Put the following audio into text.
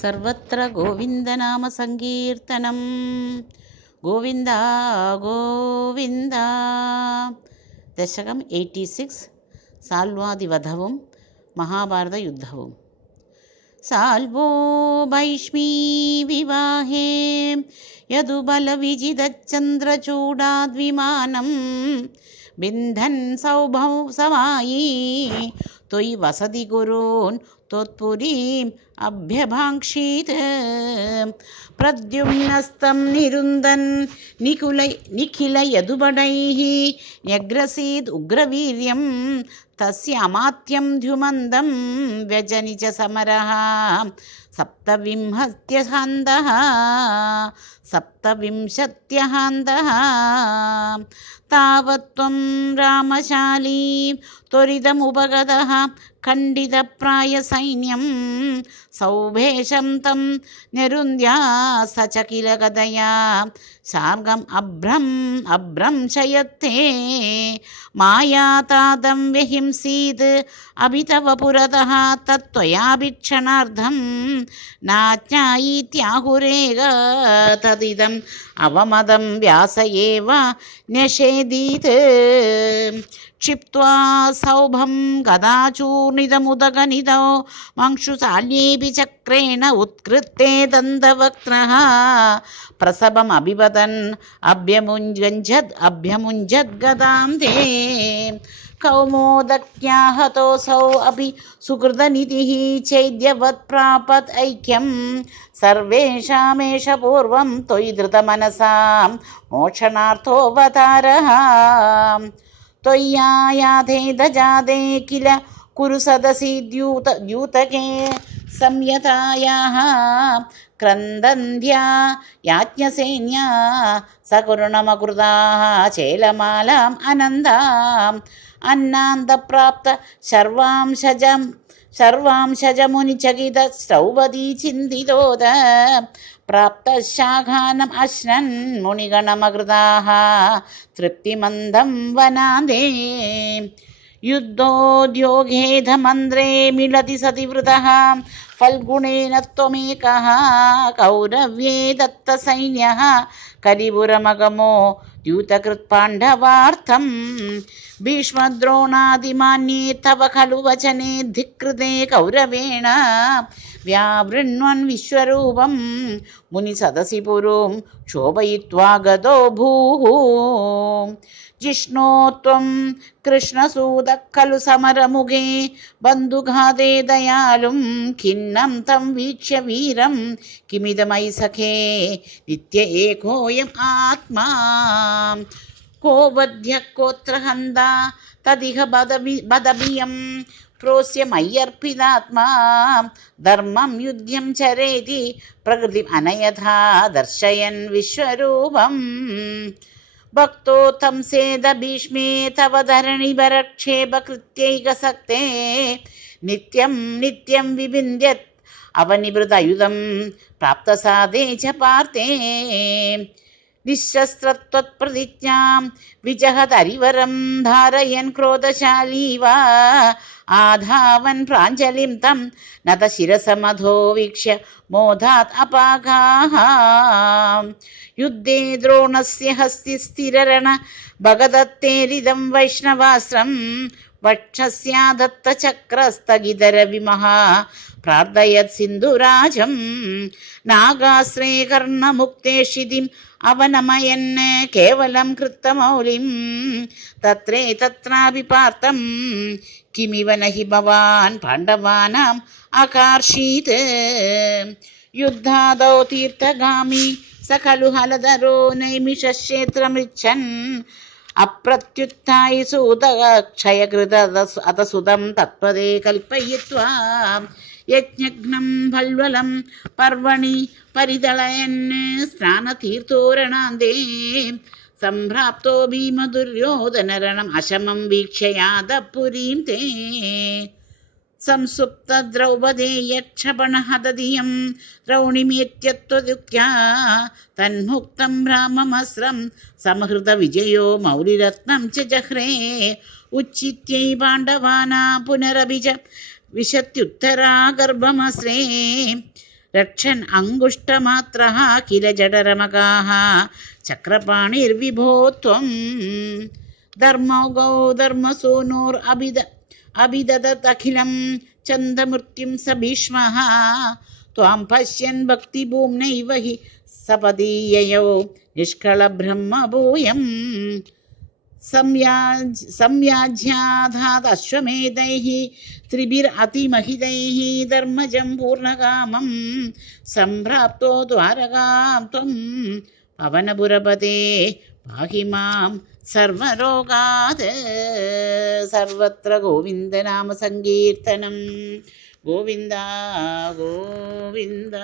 സർവത്ര ഗോവിന്ദനാമസങ്കീർത്തനം. ഗോവിന്ദ ഗോവിന്ദ. ദശകം 86. സാൽവാദിവധവും മഹാഭാരത യുദ്ധവും. സാൽവോ ഭൈഷ്മീ വിവാഹേ യദുബലവിജിതചന്ദ്രചൂടാദ്വിമാനം ബിന്ധൻ സൗഭൗ സവായി ത്വയി വസതി ഗുരൂൻ ത്വത്പുരീം അഭ്യഭാക്ഷീത്. പ്രദ്യുമ്നസ്തം നിരുന്ദൻ നിഖില യദുപടൈഃ ന്യഗ്രസീദ് ഉഗ്രവീര്യം തസ്യ അമാത്യം ദ്യുമന്തം വ്യജനി ച സമരഃ സപ്തവിംശത്യഹാന്തഃ. താവത്ത്വം രാമശാലീ ത്വരിതമുപഗതഃ ഖണ്ഡിതപ്രായസൈന്യം സൗഭേഷം തം നിരുന്ധ്യ സ ച കില ഗദയാ ശാർഗം അഭ്രംശയത്തെ. മായാതാദം വ്യഹിംസീത് അഭിതവ പുരതഃ തത്ത്വയാഭിക്ഷണാർത്ഥം നാജ്ഞായീത്യാഹുരേക തദിദം അവമദം വ്യാസ ഏവ ന്യഷേദീത്. ക്ഷിപ്ത്വാ സൗഭം ഗദാചൂർണിതമുദഗനിതോ മംക്ഷുശാല്യേപി ചക്രേണ ഉത്കൃത്തെ ദന്തവക്ത്രഃ പ്രസഭമഭിവദൻ അഭ്യമുഞ്ജത് ഗദാം തേ. കൗമോദക്യാഹതോസൗ അപി സുഹൃതനിധിഃ ചൈദ്യവത് പ്രാപത് ഐക്യം സർവേഷാമേഷ പൂർവം ത്വയി ധൃതമനസാം മോക്ഷണാർത്ഥോവതാരഃ. ത്വയ്യായാധേദജാതേ കില കുരു സദസി ദ്യൂതകേ സംയതായാഃ ക്രന്ദന്ത്യാ യാജ്ഞസേന്യാ സകുരുണമകൃതാഃ ചേലമാലാം അനന്താം. അന്നാന്തപ്രാപ്ത സർവാംശജമുനിചകിത സ്രൗവതീ ചിന്തിതോദ പ്രാപ്തശാഖാനം അശ്നൻ മുനിഗണമകൃതാഃ തൃപ്തിമന്ദം വനാന്തേ. യുദ്ധോദ്യോഗേധമന്ത്രേ മിളതി സതി വൃതഃ ഫൽഗുണേന ത്വമേകഃ കൗരവ്യേ ദത്തസൈന്യഃ കലിപുരമഗമോ ദ്യൂതകൃത്പാണ്ഡവാർത്ഥം. ഭീഷ്മദ്രോണാദിമാന്യേ തവ ഖലു വചനേ ധിക്ൃതേ കൗരവേണ വ്യാവൃണ്വൻ വിശ്വരൂപം മുനി സദസി പുരും ക്ഷോഭയിത്വാ ഗതോ ഭൂഃ. ജിഷ്ണോ ത്വം കൃഷ്ണസൂത ഖലു സമരമുഖേ ബന്ധുഘാതേ ദയാലും ഖിന്നം തം വീക്ഷ്യ വീരം കിമിദമയി സഖേ നിത്യ ഏകോയം ആത്മാ. കോ വധ്യ കോത്ര ഹന്ത തദിഹ ബദബിയം പ്രോസ്യ മയ്യർപ്പിതാത്മാ ധർമ്മം യുദ്ധ്യം ചരേതി പ്രകൃതി അനയഥാ ദർശയൻ വിശ്വരൂപം. ഭക്തോ തം സേദ ഭീഷ്മേ തവ ധരണിഭരക്ഷേപകൃത്യൈകസക്തേ നിത്യം നിത്യം വിവിന്ദ്യത് അവനിവൃതയുധം പ്രാപ്തസാദേ ച പാർത്ഥേ. നിശസ്ത്രത്വത്പ്രതിജ്ഞാം വിജഹതരിവരം ധാരയൻ ക്രോധശാലീവ ആധാവൻ പ്രാഞ്ജലിം തം നതശിരസമധോ വീക്ഷ്യ മോദാത് അപാഘാഃ. യുദ്ധേ ദ്രോണസ്യ ഹസ്തി സ്ഥിരരണ ഭഗദത്തേരിതം വൈഷ്ണവാസ്ത്രം വക്ഷസ്യാദത്തചക്രസ്ഥഗിതരവിമഃ പ്രാർത്ഥയത് സിന്ധുരാജം. നാഗാശ്രേ കർണമുക്തേ ക്ഷിതിം അവനമയൻ കേവലം കൃത്തമൗലിം തത്രാപി പാർത്ഥം കിമിവ നഹി ഭവാൻ പാണ്ഡവാനാം അകാർഷീത്. യുദ്ധാദൗ തീർത്ഥഗാമി സ ഖലു ഹലധരോ നൈമിഷക്ഷേത്രമൃച്ഛൻ അപ്രത്യുത്ഥായി സൂതക്ഷയകൃത അതസുതം തത്പദേ കൽപ്പയിത്വാ യജ്ഞഘ്നം ഫൽവലം പർവണി പരിതളയൻ സ്നാനതീർത്ഥോരണാന്തേ സംഭ്രാപ്തോ ഭീമദുര്യോധനരണം അശമം വീക്ഷ്യയാദപുരീം തേ. സംസുപ്ത ദ്രൗപദേയക്ഷപണഹതധിയം ദ്രൗണിമേത്യത്വദുഃഖ്യാ തന്മുക്തം ഭ്രാമമസ്രം സംഹൃത വിജയോ മൗലിരത്നം ച ജഹ്രേ. ഉച്ചിത്യൈ പാണ്ഡവാനാ പുനരഭിജ വിശത്യുത്തരാ ഗർഭമസ്രേ रक्षन् अङ्गुष्ठमात्रः किल जडरमकाः चक्रपाणिर्विभो त्वं धर्मगौ अभिददतखिलं चन्दमृत्युं स भीष्मः त्वां पश्यन् भक्तिभूम्नैव हि सपदीययौ निष्कळब्रह्मभूयम् संयाज्याधादश्वमेधैः त्रिभिरतिमहितैः धर्मजं पूर्णकामं सम्प्राप्तो द्वारकां त्वं पवनपुरपते पाहि मां सर्वरोगात्। सर्वत्र गोविन्दनामसङ्कीर्तनं गोविन्द गोविन्द।